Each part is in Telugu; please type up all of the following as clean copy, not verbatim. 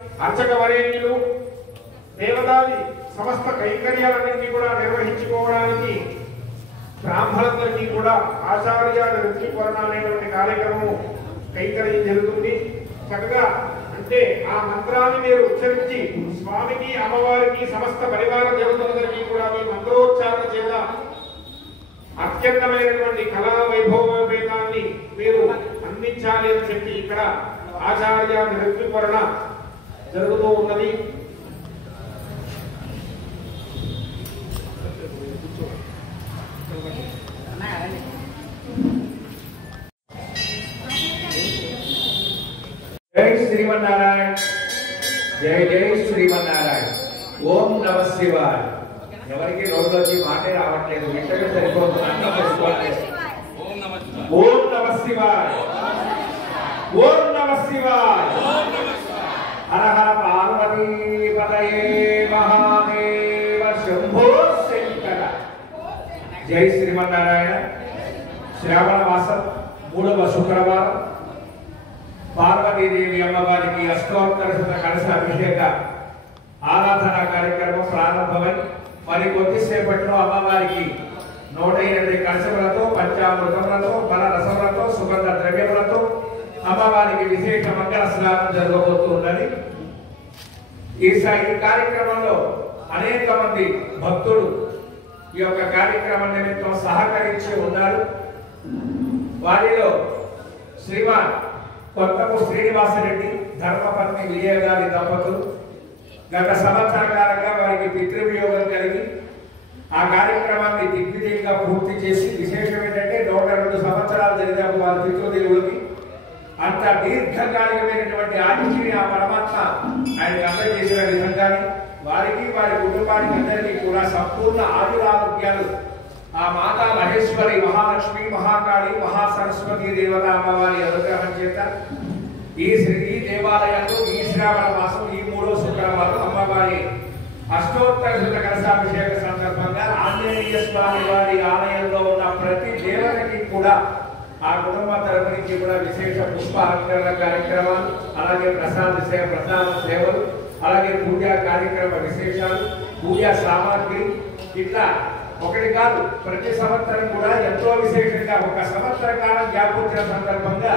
అర్చక వరేణ్యులు దేవతాది సమస్త కైంకర్యాలన్నింటినీ కూడా నిర్వహించుకోవడానికి బ్రాహ్మణులందరికీ కూడా ఆచార్య ఋత్విపరణ అనేటువంటి కార్యక్రమం కైంకర్యం జరుగుతుంది. చక్కగా అంటే ఆ మంత్రాన్ని మీరు ఉచ్చరించి స్వామికి అమ్మవారికి సమస్త పరివార దేవతలందరికీ కూడా మీ మంత్రోచ్చారణ చేత అత్యంతమైనటువంటి కళా వైభవోపేతాన్ని మీరు అందించాలి అని చెప్పి ఇక్కడ ఆచార్య ఋత్విపరణ జరుగుతూ ఉన్నది. जय श्रीमन्नारायण, जय जय श्रीमन्नारायण. ओम नमः शिवाय. ఎవరికి రోజులకి మాటే రావట్లేదు, వెంటనే సరిపోతుంది. ఓం నమః శివాయ, ఓం నమః శివాయ. హర హర పార్వతీ పతయే మహాదేవ శంభో శంకర. జై శ్రీమన్నారాయణ. శ్రావణ మాసం 3వ శుక్రవారం పార్వతీదేవి అమ్మవారికి అష్టోత్తర శత కలశ అభిషేక ఆరాధన కార్యక్రమం ప్రారంభమై మరి కొద్దిసేపట్లో అమ్మవారికి 108 కలశములతో పంచామృతములతో ఫలరసములతో సుగంధ ద్రవ్యములతో అమ్మవారికి విశేష మంగళ స్నానం జరగబోతున్నది. ఈ కార్యక్రమంలో అనేక మంది భక్తులు ఈ యొక్క కార్యక్రమం నిమిత్తం సహకరించి ఉన్నారు. వారిలో శ్రీమాన్ కొత్తపు శ్రీనివాసరెడ్డి, ధర్మపత్ని విజయ గారి దంపతులు గత సంవత్సర కాలంగా వారికి పితృవియోగం కలిగి ఆ కార్యక్రమాన్ని దిగ్విజయంగా పూర్తి చేసి విశేషం ఏంటంటే 102 సంవత్సరాలు జరిగారు వారి పితృదేవుడికి. అంత దీర్ఘకాలికమైనటువంటి ఆయుష్ని ఆ పరమాత్మ ఆయనకు అందజేసిన విధంగానే వారికి వారి కుటుంబానికి అందరికీ కూడా సంపూర్ణ ఆయురారోగ్యాలు ఆ మాతా మహేశ్వరి, మహాలక్ష్మి, మహాకాళి, మహాసరస్వతి దేవత అమ్మవారి అనుగ్రహం చేత ఈ దేవాలయంలో ఈ శ్రావణ మాసం ఈ 3వ శుక్రవారం అమ్మవారి అష్టోత్తర శత కలశాభిషేక సందర్భంగా ఆంజనేయ స్వామి వారి ఆలయంలో ఉన్న ప్రతి దేవతకి కూడా ఆ కుటుంబ తరపు నుంచి కూడా విశేష పుష్ప అలంకరణ కార్యక్రమాలు, అలాగే ప్రసాద సేవలు, అలాగే పూజా కార్యక్రమ విశేషాలు, పూజా సామాగ్రి ఇట్లా ఒకటి కాదు ప్రతి సంవత్సరం కూడా ఎంతో విశేషంగా ఒక సంవత్సర కాలం గ్యాప్ వచ్చిన సందర్భంగా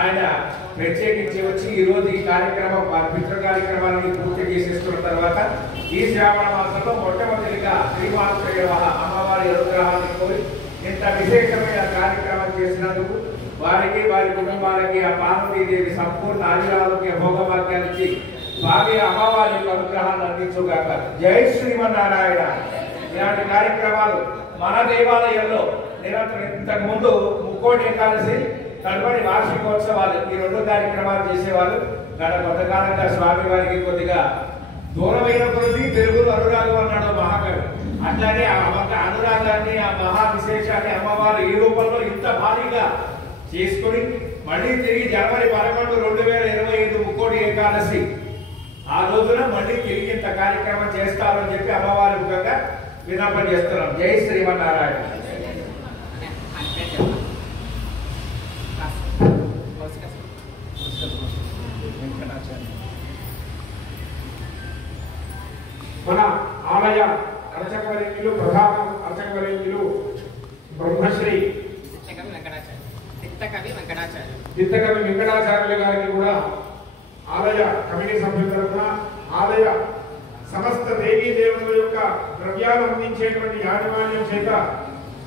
ఆయన ప్రత్యేకించి వచ్చి ఈ రోజు ఈ కార్యక్రమం పితృ కార్యక్రమాన్ని పూర్తి చేసేస్తున్న తర్వాత ఈ శ్రావణ మాసంలో మొట్టమొదటిగా శ్రీమాత్రేయ అమ్మవారి అనుగ్రహాన్ని కోరి ఇంత విశేషమైన కార్యక్రమం చేసినందుకు వారికి వారి కుటుంబాలకి ఆ పార్వతీదేవి సంపూర్ణ ఆయురారోగ్య భోగభాగ్యాలు ఇచ్చి స్వామి అమ్మవారి అనుగ్రహాన్ని అందించుగాక. జై శ్రీమన్నారాయణ. ఇలాంటి కార్యక్రమాలు మన దేవాలయంలో నిరంతరం ఇంతకు ముందు ముక్కోటి ఏకాదశి తదుపరి వార్షికోత్సవాలు ఈ 2 కార్యక్రమాలు చేసేవాళ్ళు. గత కొంతకాలంగా స్వామి వారికి కొద్దిగా దూరమైన కొద్ది తెలుగులో అనురాగం అన్నాడు మహాకవి. అట్లాగే ఆ అనురాగాన్ని ఆ మహా విశేషాన్ని అమ్మవారు ఈ రూపంలో ఇంత భారీగా చేసుకుని మళ్ళీ తిరిగి జనవరి 11, 2025 ముక్కోటి ఏకాదశి ఆ రోజున మళ్ళీ తిరిగి ఇంత కార్యక్రమం చేస్తారని చెప్పి అమ్మవారి ముఖంగా విన్నపం చేస్తున్నాం. జై శ్రీమన్నారాయణ. మన ఆలయ అర్చకవరేణ్యులు, ప్రధాన అర్చకవరేణ్యులు బ్రహ్మశ్రీ చిత్తకవి వెంకటాచార్యులు గారికి కూడా ఆలయ కమిటీ సభ్యుల తరఫున ఆలయ సమస్త దేవీ దేవతల యొక్క ద్రవ్యాలు అందించేటువంటి యాజమాన్యం చేత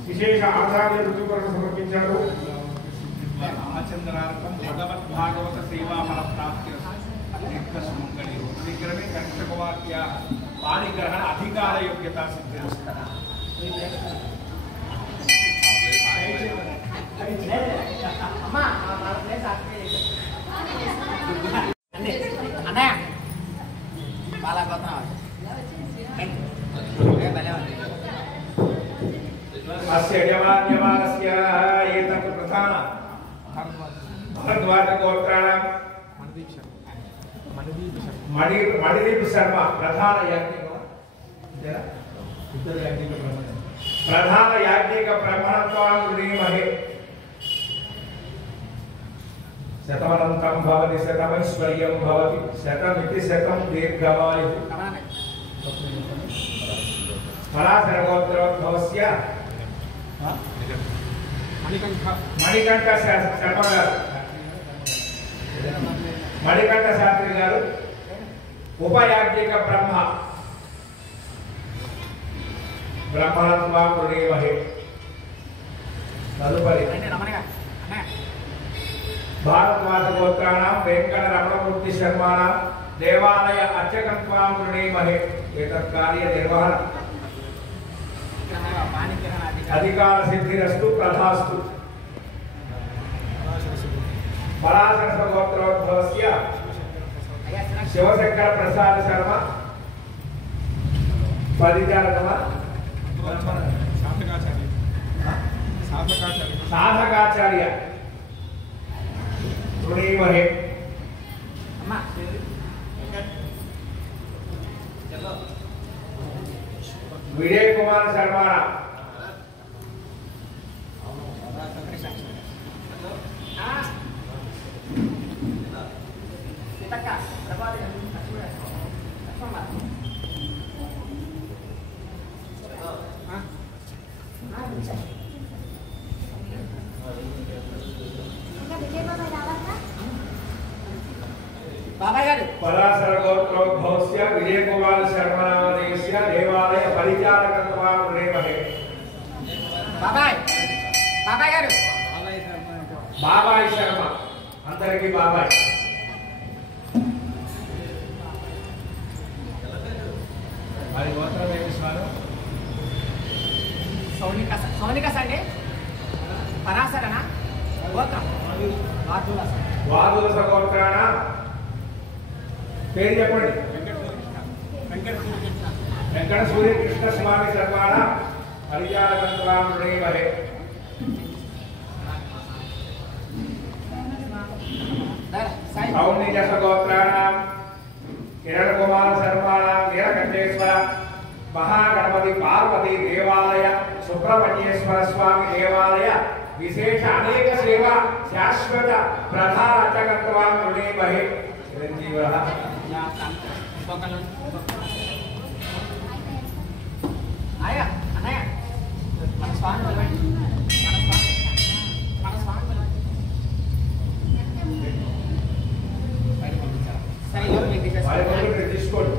విశేష ఆచార్య ఋతుపరణ సమర్పించారు. రామచంద్రార్థం భగవద్ భాగవత సేవా ఫల ప్రాప్తి సుమంగళి విగ్రహమే కర్షకవాక్య పాణిగ్రహణ అధికార యోగ్యత సిద్ధిస్తారు. ప్రధాన భరద్వాజ గోత్రాణం మణిదీప్ శర్మ ప్రధాన యాజ్ఞిక బ్రహ్మణత్వాన్ని శతమనంతం భవతి శతమైశ్వర్యం భవతి శతమితి శతం దీర్ఘమాయు పరాశర గోత్రోద్భవస్య మణికంఠ శర్మ గారు మణికంఠ శాస్త్రి గారు ఉపయాజ్ఞిక బ్రహ్మణత్వా పుణేమహే. తదుపరి భారద్వాజ గోత్రాణం వెంకట రమణమూర్తి శర్మాణం దేవాలయ అర్చకత్వాం పుణేమహే. ఏతత్ కార్య నిర్వహణ అధికార సిద్ధిరస్తు తథాస్తు. పరాశర గోత్రోద్భవస్య శివశంకర ప్రసాద్ శర్మ పరిచారకమ సాధకాచార్య పుణేమహే. విజయ్ కుమార్ శర్మ పరాశర గోత్రోద్భవస్య విజయ కుమార్ శర్మ నామధేయస్య దేవాలయ పరిచారకత్వాం పుణేమహే. బాబాయ్ శర్మ అందరికీ బాబాయ్. మరి గోత్రం ఏమి స్వామి? సౌనిక సండే పరాశరణ గోత్రం వాదులస గోత్రాణ పేరు చెప్పండి. వెంకట సూర్యకృష్ణ స్వామి శర్మాణ పరిచారకత్వాం పుణేమహే. సౌమ్యజస గోత్రాణం కిరణ కుమార్ శర్మాణం నీలకంఠేశ్వర మహాగణపతి పార్వతి దేవాలయ సుబ్రహ్మణ్యేశ్వర స్వామి దేవాలయ విశేష అనేక సేవ శాశ్వత ప్రధాన అర్చకత్వాం పుణేమహే. చిరంజీవః ఆయా అన్నయ్య మన స్వామి సరే తీసుకోండి.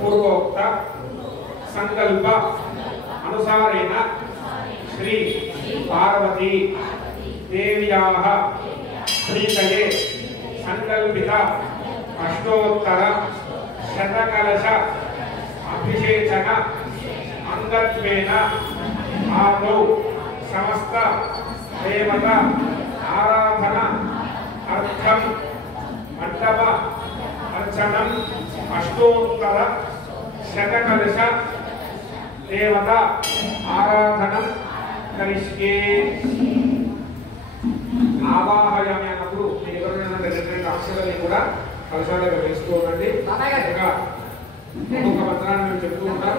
पूर्वोक्त संकल्प अनुसारेण श्री पार्वती देव्याः प्रीतये संकल्पित अष्टोत्तर शतकलश अभिषेचन अंगत्वेन आदौ समस्त देवता आराधना अर्थम मंडप अर्चनम अष्टोत्तर शतकलश देवता आराधनम करिष्ये. ఆవాహయామి అన్నప్పుడు మీ ఎవరైనా రెండు అక్షరాలు కూడా కలశాలుగా వేస్తూ ఉండండి. ఒక్కొక్క మంత్రాన్ని మేము చెప్తూ ఉంటాం.